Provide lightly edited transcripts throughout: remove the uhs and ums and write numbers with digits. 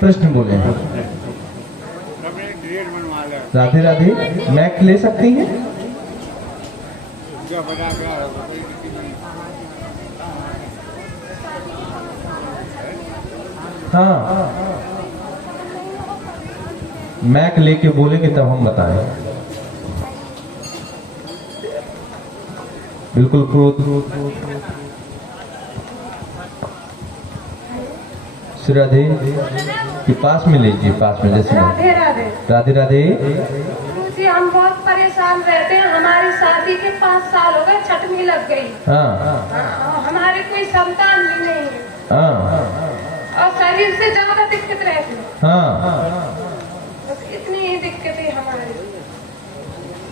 प्रश्न बोले। राधे राधे, मैक ले सकती हैं? हाँ, मैक लेके बोलेंगे तब हम बताएं। बिल्कुल राधे के पास में लीजिए, पास में। जैसे राधे राधे। राधे राधे। जी हम बहुत परेशान रहते हैं, हमारी शादी के 5 साल हो गए, छटनी लग गई। हाँ, हमारे कोई संतान भी नहीं है। हाँ, और शरीर से ज्यादा दिक्कत रहती है। हाँ, बस इतनी ही दिक्कत है हमारी।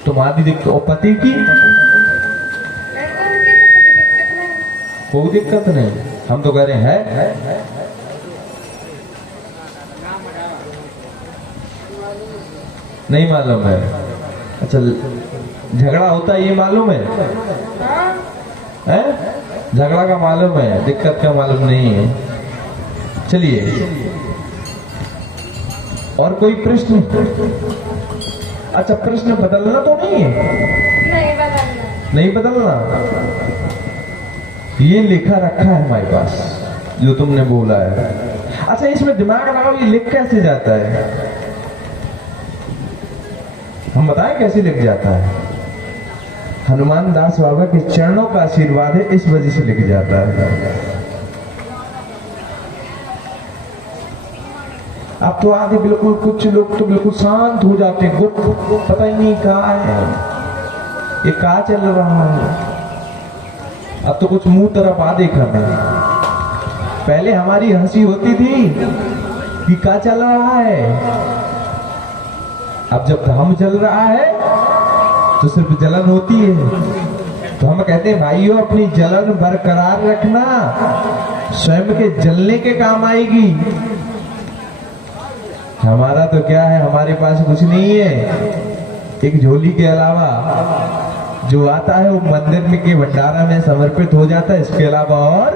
तुम्हारी दिक्कत और पति की उनकी तो कुछ दिक्कत नहीं। कोई दिक्कत नहीं, हम तो कह रहे हैं। नहीं मालूम है? अच्छा, झगड़ा होता है ये मालूम है? हैं? झगड़ा का मालूम है, दिक्कत का मालूम नहीं है। चलिए, और कोई प्रश्न? अच्छा, प्रश्न बदलना तो नहीं है? नहीं बदलना। नहीं बदलना। ये लिखा रखा है हमारे पास जो तुमने बोला है। अच्छा, इसमें दिमाग लगाओ, ये लिख कैसे जाता है? हम बताएं कैसे लिख जाता है? हनुमान दास बाबा के चरणों का आशीर्वाद है, इस वजह से लिख जाता है। अब तो आगे बिल्कुल, कुछ लोग तो बिल्कुल शांत हो जाते हैं, गुप्त, पता ही नहीं कहा है ये, कहा चल रहा है। अब तो कुछ मुंह तरफ आ देखा मैं। पहले हमारी हंसी होती थी कि क्या चल रहा है, अब जब धाम चल रहा है तो सिर्फ जलन होती है। तो हम कहते हैं भाइयों, अपनी जलन बरकरार रखना, स्वयं के जलने के काम आएगी। हमारा तो क्या है, हमारे पास कुछ नहीं है, एक झोली के अलावा जो आता है वो मंदिर में के भंडारा में समर्पित हो जाता है, इसके अलावा और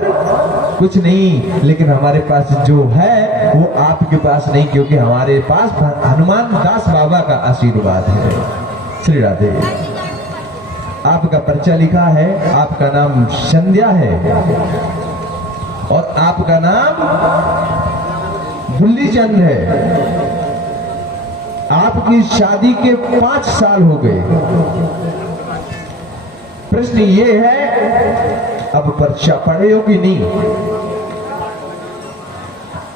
कुछ नहीं। लेकिन हमारे पास जो है वो आपके पास नहीं, क्योंकि हमारे पास हनुमान दास बाबा का आशीर्वाद है। श्री राधे। आपका पर्चा लिखा है, आपका नाम संध्या है और आपका नाम बुल्लीचंद है। आपकी शादी के 5 साल हो गए। प्रश्न ये है, अब पर्चा पढ़े हो कि नहीं?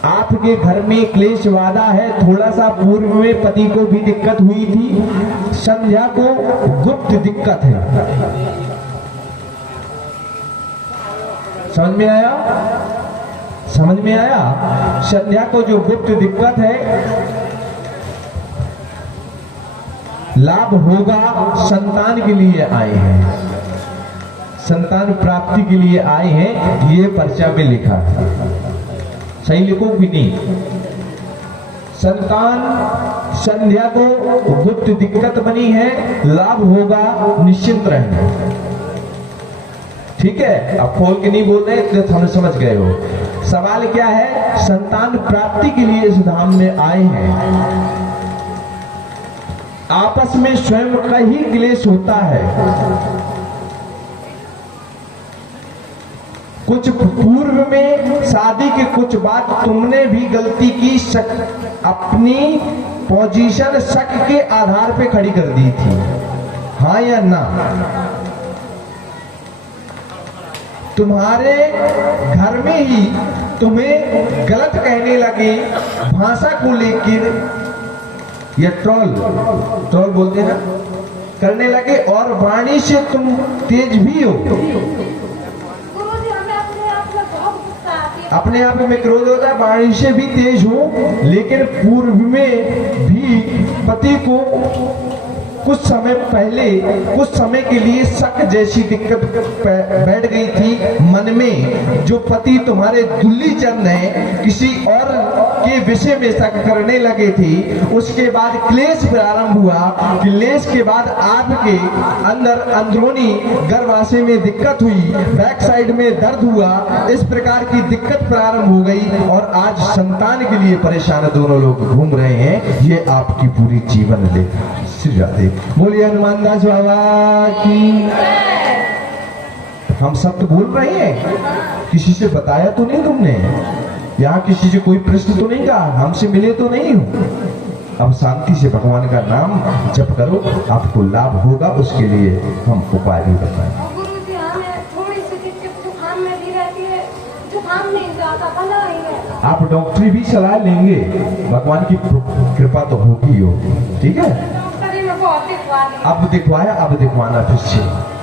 आपके घर में क्लेश वादा है, थोड़ा सा पूर्व में पति को भी दिक्कत हुई थी, संध्या को गुप्त दिक्कत है। समझ में आया? समझ में आया? संध्या को जो गुप्त दिक्कत है, लाभ होगा, संतान के लिए आए हैं, संतान प्राप्ति के लिए आए हैं, ये पर्चा में लिखा है। सही लिखो कि नहीं? संतान संध्या को गुप्त दिक्कत बनी है, लाभ होगा, निश्चिंत रहना। ठीक है? अब खोल के नहीं बोल रहे, तो हम समझ गए हो। सवाल क्या है? संतान प्राप्ति के लिए इस धाम में आए हैं। आपस में स्वयं का ही क्लेश होता है। कुछ पूर्व में शादी के कुछ बात तुमने भी गलती की, अपनी पोजीशन शक के आधार पे खड़ी कर दी थी, हाँ या ना? तुम्हारे घर में ही तुम्हें गलत कहने लगे, भाषा को लेकर, या ट्रोल बोलते हैं ना, करने लगे, और वाणी से तुम तेज भी हो। अपने आप में क्रोध होता है, वाणी से भी तेज हो, लेकिन पूर्व में भी पति को कुछ समय पहले कुछ समय के लिए शक जैसी दिक्कत बैठ गई थी मन में। जो पति तुम्हारे दुल्ली चंद हैं किसी और के विषय में शक करने लगे थे, उसके बाद क्लेश प्रारंभ हुआ। क्लेश के बाद आपके अंदर अंदरूनी गर्भाशय में दिक्कत हुई, बैक साइड में दर्द हुआ, इस प्रकार की दिक्कत प्रारंभ हो गई और आज संतान के लिए परेशान दोनों लोग घूम रहे हैं। ये आपकी पूरी जीवन लेखा। बोलिए हनुमान दास बाबा की। हम सब तो बोल रहे हैं, किसी से बताया तो नहीं तुमने? यहाँ किसी से कोई प्रश्न तो नहीं कहा? हमसे मिले तो नहीं हो? अब शांति से भगवान का नाम जप करो, आपको लाभ होगा। उसके लिए हम उपाय भी बताएं। गुरुजी हमें थोड़ी सी दिक्कत जुकाम में भी रहती है, जुकाम नहीं जाता, भला ही है। आप डॉक्टरी भी सलाह लेंगे, भगवान की कृपा तो होगी होगी। ठीक है, डॉक्टरी में बहुत दिखवा दी। अब दिखवाया, अब दिखवाना फिर से।